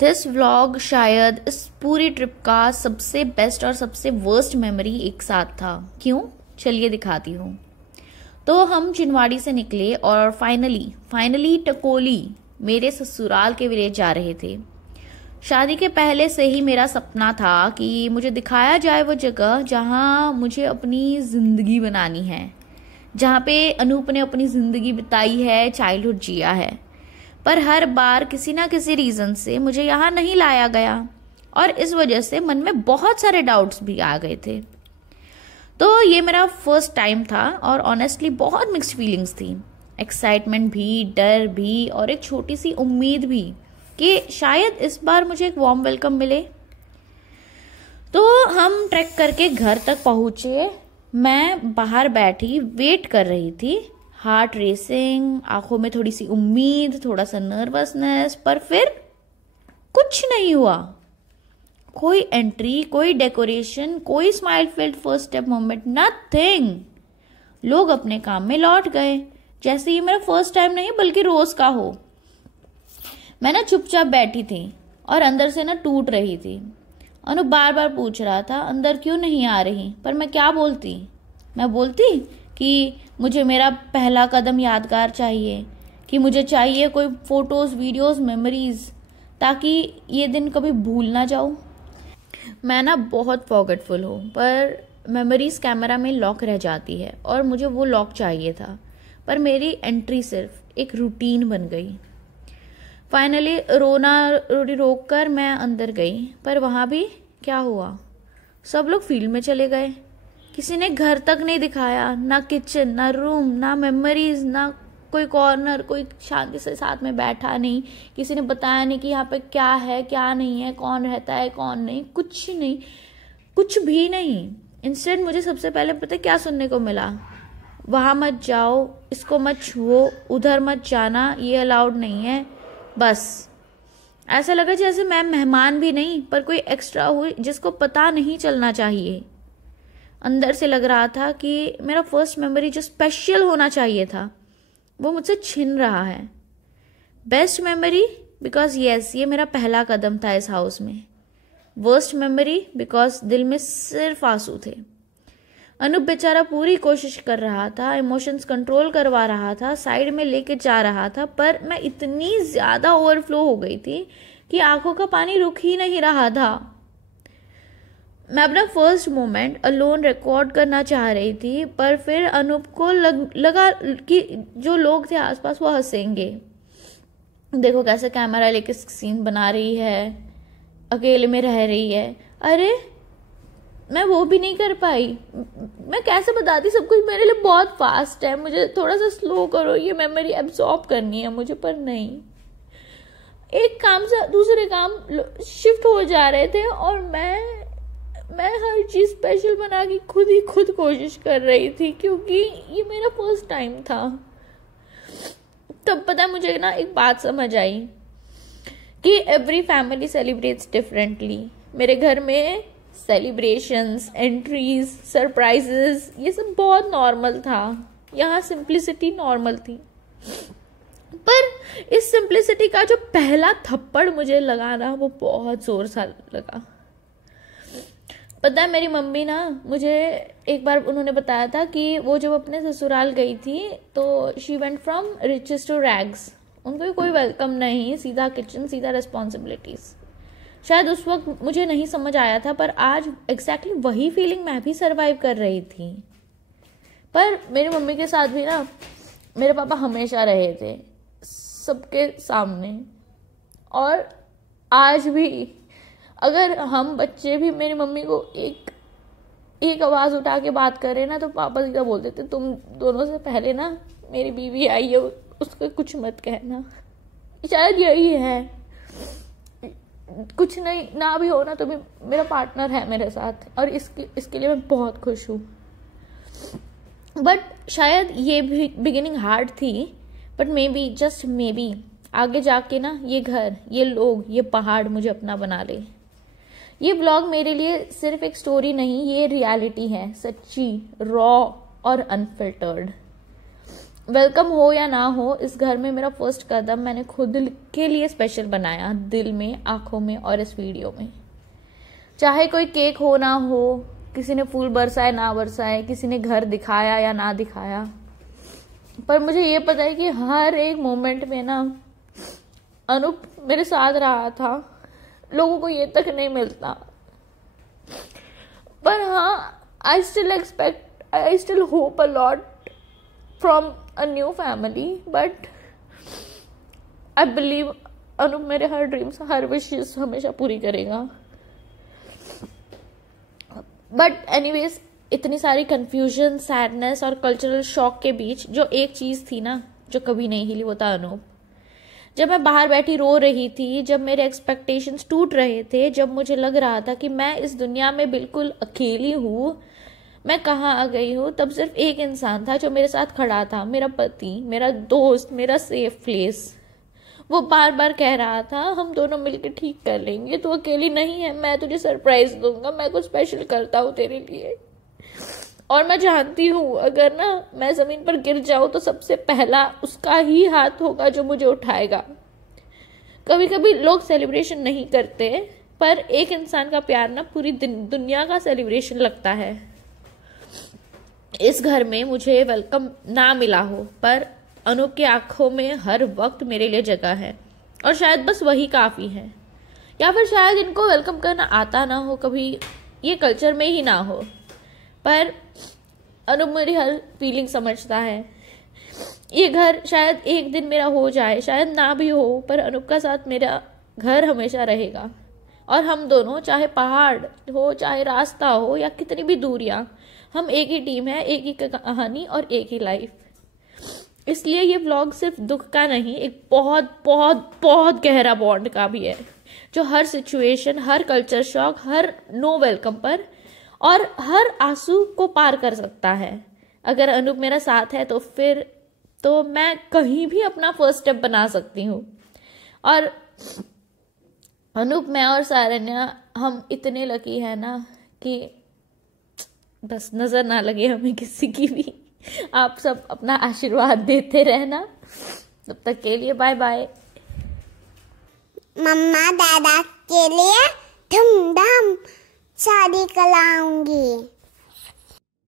This vlog शायद इस पूरी ट्रिप का सबसे बेस्ट और सबसे वर्स्ट मेमोरी एक साथ था। क्यों? चलिए दिखाती हूँ। तो हम चिनवाड़ी से निकले और फाइनली टकोली मेरे ससुराल के विलेज जा रहे थे। शादी के पहले से ही मेरा सपना था कि मुझे दिखाया जाए वो जगह जहाँ मुझे अपनी जिंदगी बनानी है, जहाँ पे अनूप ने अपनी जिंदगी बिताई है, चाइल्डहुड जिया है। पर हर बार किसी ना किसी रीजन से मुझे यहाँ नहीं लाया गया और इस वजह से मन में बहुत सारे डाउट्स भी आ गए थे। तो ये मेरा फर्स्ट टाइम था और ऑनेस्टली बहुत मिक्स्ड फीलिंग्स थी। एक्साइटमेंट भी, डर भी और एक छोटी सी उम्मीद भी कि शायद इस बार मुझे एक वार्म वेलकम मिले। तो हम ट्रैक करके घर तक पहुंचे। मैं बाहर बैठी वेट कर रही थी, हार्ट रेसिंग, आंखों में थोड़ी सी उम्मीद, थोड़ा सा नर्वसनेस, पर फिर कुछ नहीं हुआ। कोई एंट्री, कोई डेकोरेशन, कोई smile field first step moment, nothing. लोग अपने काम में लौट गए जैसे ये मेरा फर्स्ट टाइम नहीं बल्कि रोज का हो। मैं ना चुपचाप बैठी थी और अंदर से ना टूट रही थी। अनु बार बार पूछ रहा था अंदर क्यों नहीं आ रही, पर मैं क्या बोलती? मैं बोलती कि मुझे मेरा पहला कदम यादगार चाहिए, कि मुझे चाहिए कोई फोटोज, वीडियोस, मेमोरीज, ताकि ये दिन कभी भूल ना जाऊं। मैं ना बहुत फॉरगेटफुल हूँ, पर मेमोरीज कैमरा में लॉक रह जाती है और मुझे वो लॉक चाहिए था। पर मेरी एंट्री सिर्फ एक रूटीन बन गई। फाइनली रोना रोटी रोक कर मैं अंदर गई, पर वहां भी क्या हुआ? सब लोग फील्ड में चले गए। किसी ने घर तक नहीं दिखाया, ना किचन, ना रूम, ना मेमोरीज, ना कोई कॉर्नर, कोई शांति से साथ में बैठा नहीं। किसी ने बताया नहीं कि यहाँ पे क्या है, क्या नहीं है, कौन रहता है, कौन नहीं, कुछ नहीं, कुछ भी नहीं। इंस्टेंट मुझे सबसे पहले पता है क्या सुनने को मिला? वहां मत जाओ, इसको मत छुओ, उधर मत जाना, ये अलाउड नहीं है। बस ऐसा लगा जैसे मैं मेहमान भी नहीं पर कोई एक्स्ट्रा हुई जिसको पता नहीं चलना चाहिए। अंदर से लग रहा था कि मेरा फर्स्ट मेमोरी जो स्पेशल होना चाहिए था वो मुझसे छिन रहा है। बेस्ट मेमोरी बिकॉज यस, ये मेरा पहला कदम था इस हाउस में। वर्स्ट मेमोरी बिकॉज दिल में सिर्फ आंसू थे। अनूप बेचारा पूरी कोशिश कर रहा था, इमोशंस कंट्रोल करवा रहा था, साइड में लेके जा रहा था, पर मैं इतनी ज्यादा ओवरफ्लो हो गई थी कि आंखों का पानी रुक ही नहीं रहा था। मैं अपना फर्स्ट मोमेंट अलोन रिकॉर्ड करना चाह रही थी, पर फिर अनूप को लगा कि जो लोग थे आसपास वो हंसेंगे। देखो कैसे कैमरा लेके सीन बना रही है, अकेले में रह रही है। अरे मैं वो भी नहीं कर पाई। मैं कैसे बताती? सब कुछ मेरे लिए बहुत फास्ट है, मुझे थोड़ा सा स्लो करो, ये मेमोरी एब्सॉर्ब करनी है मुझे। पर नहीं, एक काम से दूसरे काम शिफ्ट हो जा रहे थे और मैं हर चीज स्पेशल बना के खुद कोशिश कर रही थी, क्योंकि ये मेरा फर्स्ट टाइम था। तब पता है मुझे ना एक बात समझ आई कि एवरी फैमिली सेलिब्रेट्स डिफरेंटली। मेरे घर में सेलिब्रेशंस, एंट्रीज, सरप्राइजेस, ये सब बहुत नॉर्मल था। यहाँ सिंप्लिसिटी नॉर्मल थी। पर इस सिंप्लिसिटी का जो पहला थप्पड़ मुझे लगा ना, वो बहुत जोर सा लगा। पता है मेरी मम्मी ना, मुझे एक बार उन्होंने बताया था कि वो जब अपने ससुराल गई थी तो she went from riches to rags. उनको कोई वेलकम नहीं, सीधा किचन, सीधा रिस्पॉन्सिबिलिटीज। शायद उस वक्त मुझे नहीं समझ आया था, पर आज एग्जैक्टली वही फीलिंग मैं भी सरवाइव कर रही थी। पर मेरी मम्मी के साथ भी ना मेरे पापा हमेशा रहे थे सबके सामने। और आज भी अगर हम बच्चे भी मेरी मम्मी को एक आवाज उठा के बात करें ना, तो पापा सीधा बोल देते तुम दोनों से पहले ना मेरी बीवी आई है, उसको कुछ मत कहना। शायद यही है, कुछ नहीं ना भी हो ना तो भी मेरा पार्टनर है मेरे साथ, और इसके लिए मैं बहुत खुश हूँ। बट शायद ये भी बिगिनिंग हार्ड थी, but may be, just may be, आगे जाके ना ये घर, ये लोग, ये पहाड़ मुझे अपना बना ले। ये ब्लॉग मेरे लिए सिर्फ एक स्टोरी नहीं, ये रियलिटी है, सच्ची, रॉ और अनफिल्टर्ड। वेलकम हो या ना हो, इस घर में मेरा फर्स्ट कदम मैंने खुद के लिए स्पेशल बनाया, दिल में, आंखों में और इस वीडियो में। चाहे कोई केक हो ना हो, किसी ने फूल बरसाए ना बरसाए, किसी ने घर दिखाया या ना दिखाया, पर मुझे ये पता है कि हर एक मोमेंट में ना अनूप मेरे साथ रहा था। लोगों को ये तक नहीं मिलता, पर हाँ, I still hope a lot from a new family, but I believe Anoop मेरे हर ड्रीम्स, हर विशेस हमेशा पूरी करेगा। बट एनीवेज, इतनी सारी कंफ्यूजन, सैडनेस और कल्चरल शॉक के बीच जो एक चीज थी ना जो कभी नहीं हिली, वो था अनूप। जब मैं बाहर बैठी रो रही थी, जब मेरे एक्सपेक्टेशंस टूट रहे थे, जब मुझे लग रहा था कि मैं इस दुनिया में बिल्कुल अकेली हूँ, मैं कहाँ आ गई हूँ, तब सिर्फ एक इंसान था जो मेरे साथ खड़ा था, मेरा पति, मेरा दोस्त, मेरा सेफ प्लेस। वो बार बार कह रहा था, हम दोनों मिलकर ठीक कर लेंगे, तू अकेली नहीं है, मैं तुझे सरप्राइज दूंगा, मैं कुछ स्पेशल करता हूँ तेरे लिए। और मैं जानती हूँ अगर ना मैं जमीन पर गिर जाऊं तो सबसे पहला उसका ही हाथ होगा जो मुझे उठाएगा। कभी कभी लोग सेलिब्रेशन नहीं करते, पर एक इंसान का प्यार ना पूरी दुनिया का सेलिब्रेशन लगता है। इस घर में मुझे वेलकम ना मिला हो, पर अनूप की आंखों में हर वक्त मेरे लिए जगह है, और शायद बस वही काफी है। या फिर शायद इनको वेलकम करना आता ना हो, कभी ये कल्चर में ही ना हो, पर अनूप मेरी हर फीलिंग समझता है। ये घर शायद एक दिन मेरा हो जाए, शायद ना भी हो, पर अनूप का साथ मेरा घर हमेशा रहेगा। और हम दोनों, चाहे पहाड़ हो, चाहे रास्ता हो या कितनी भी दूरियां, हम एक ही टीम है, एक ही कहानी और एक ही लाइफ। इसलिए ये व्लॉग सिर्फ दुख का नहीं, एक बहुत बहुत बहुत गहरा बॉन्ड का भी है, जो हर सिचुएशन, हर कल्चर शॉक, हर नो वेलकम पर और हर आंसू को पार कर सकता है। अगर अनूप मेरा साथ है तो फिर तो मैं कहीं भी अपना फर्स्ट स्टेप बना सकती हूँ। और अनूप, मैं और सारन्या, हम इतने लकी है ना कि बस नजर ना लगे हमें किसी की भी। आप सब अपना आशीर्वाद देते रहना। तब तक के लिए बाय बाय। मम्मा दादा के लिए धूमधाम शादी कराऊंगी।